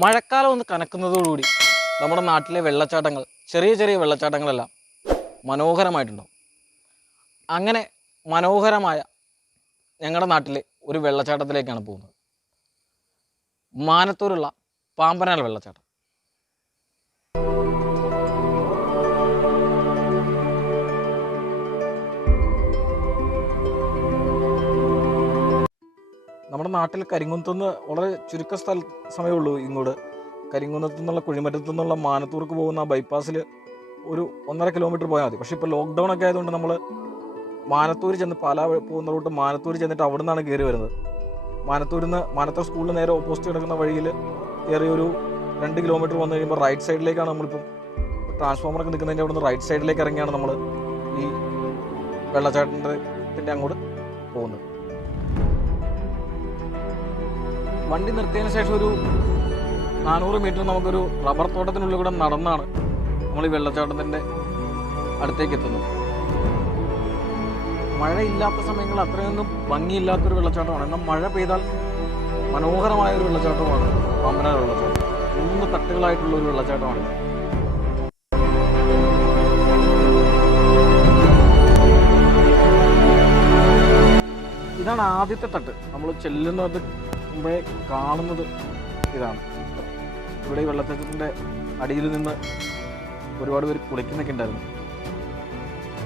മഴക്കാലം ഒന്ന് കനക്കുന്നതോടുകൂടി നമ്മുടെ നാട്ടിലെ വെള്ളച്ചാട്ടങ്ങൾ, ചെറിയ ചെറിയ വെള്ളച്ചാട്ടങ്ങളെല്ലാം മനോഹരമായിട്ടുണ്ടാവും. അങ്ങനെ മനോഹരമായ ഞങ്ങളുടെ നാട്ടിലെ ഒരു വെള്ളച്ചാട്ടത്തിലേക്കാണ് പോകുന്നത്. മാനത്തൂരുള്ള പാമ്പനാൽ വെള്ളച്ചാട്ടം. നമ്മുടെ നാട്ടിൽ കരിങ്കുന്നത്തുനിന്ന് വളരെ ചുരുക്ക സമയമേ ഉള്ളൂ ഇങ്ങോട്ട്. കരിങ്കുന്നത്തു നിന്നുള്ള കുഴിമറ്റത്തു നിന്നുള്ള മാനത്തൂർക്ക് പോകുന്ന ബൈപ്പാസിൽ ഒരു 1.5 കിലോമീറ്റർ പോയാൽ മതി. പക്ഷേ ഇപ്പോൾ ലോക്ക്ഡൗൺ ഒക്കെ ആയതുകൊണ്ട് നമ്മൾ മാനത്തൂർ ചെന്ന് പാലാ പോകുന്ന റൂട്ട് മാനത്തൂർ ചെന്നിട്ട് അവിടെ നിന്നാണ് കയറി വരുന്നത്. മാനത്തൂർ സ്കൂളിൽ നേരെ ഓപ്പോസിറ്റ് കിടക്കുന്ന വഴിയിൽ കയറി ഒരു 2 കിലോമീറ്റർ വന്നു കഴിയുമ്പോൾ റൈറ്റ് സൈഡിലേക്കാണ് നമ്മളിപ്പം ട്രാൻസ്ഫോമറൊക്കെ നിൽക്കുന്നതിൻ്റെ അവിടെ നിന്ന് റൈറ്റ് സൈഡിലേക്ക് ഇറങ്ങിയാണ് നമ്മൾ ഈ വെള്ളച്ചാട്ടത്തിൻ്റെ അങ്ങോട്ട് പോകുന്നത്. വണ്ടി നിർത്തിയതിന് ശേഷം ഒരു 400 മീറ്റർ നമുക്കൊരു റബ്ബർ തോട്ടത്തിനുള്ളിൽ കൂടെ നടന്നാണ് നമ്മൾ ഈ വെള്ളച്ചാട്ടത്തിൻ്റെ അടുത്തേക്ക് എത്തുന്നത്. മഴയില്ലാത്ത സമയങ്ങളിൽ അത്രയൊന്നും ഭംഗിയില്ലാത്തൊരു വെള്ളച്ചാട്ടമാണ്. എന്നാൽ മഴ പെയ്താൽ മനോഹരമായ ഒരു വെള്ളച്ചാട്ടമാണ് പാമ്പനാൽ വെള്ളച്ചാട്ടം. 3 തട്ടുകളായിട്ടുള്ള ഒരു വെള്ളച്ചാട്ടമാണ്. ഇതാണ് ആദ്യത്തെ തട്ട്. നമ്മൾ ചെല്ലുന്നത് മുമ്പേ കാണുന്നത് ഇതാണ്. ഇവിടെ ഈ വെള്ളച്ചാട്ടത്തിൻ്റെ അടിയിൽ നിന്ന് ഒരുപാട് പേര് കുളിക്കുന്നൊക്കെ ഉണ്ടായിരുന്നു.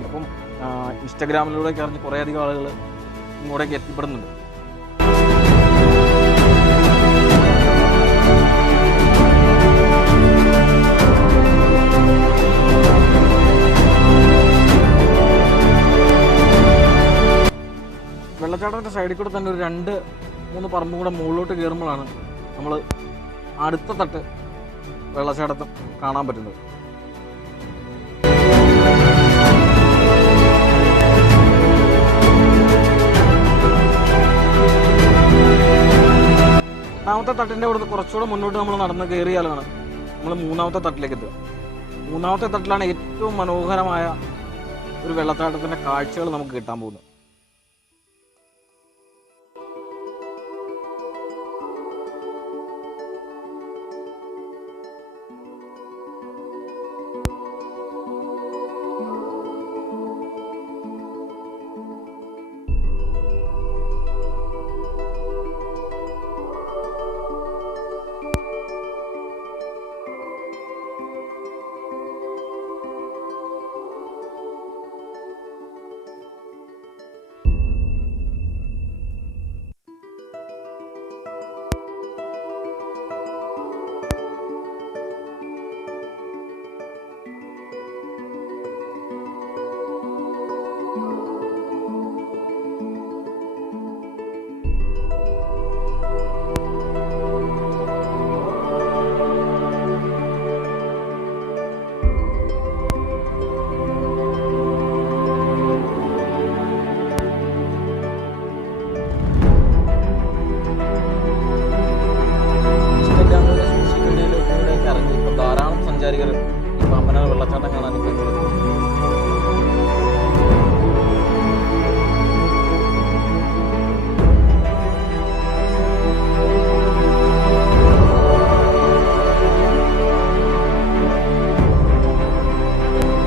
ഇപ്പം ഇൻസ്റ്റഗ്രാമിലൂടെയൊക്കെ അറിഞ്ഞ് കുറേയധികം ആളുകൾ ഇങ്ങോട്ടേക്ക് എത്തിപ്പെടുന്നുണ്ട്. വെള്ളച്ചാട്ടത്തിൻ്റെ സൈഡിൽ കൂടെ തന്നെ ഒരു 2-3 പറമ്പും കൂടെ മുകളിലോട്ട് കയറുമ്പോഴാണ് നമ്മൾ അടുത്ത തട്ട് വെള്ളച്ചാട്ടത്തിൽ കാണാൻ പറ്റുന്നത്. രണ്ടാമത്തെ തട്ടിൻ്റെ അവിടുന്ന് കുറച്ചുകൂടെ മുന്നോട്ട് നമ്മൾ നടന്ന് കയറിയാലാണ് നമ്മൾ 3ാമത്തെ തട്ടിലേക്ക് എത്തുക. 3ാമത്തെ തട്ടിലാണ് ഏറ്റവും മനോഹരമായ ഒരു വെള്ളച്ചാട്ടത്തിൻ്റെ കാഴ്ചകൾ നമുക്ക് കിട്ടാൻ പോകുന്നത്.